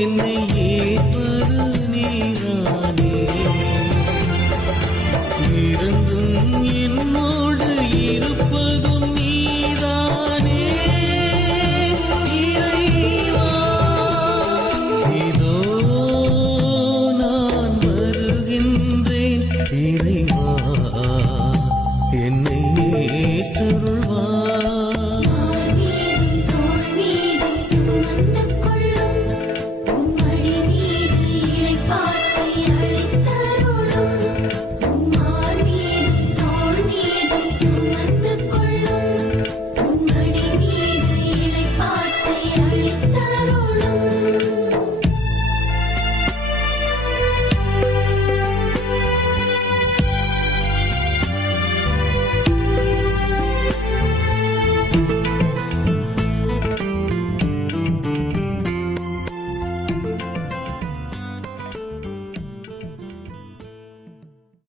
என்னை ஏற்பது நீரானே. இருந்தும்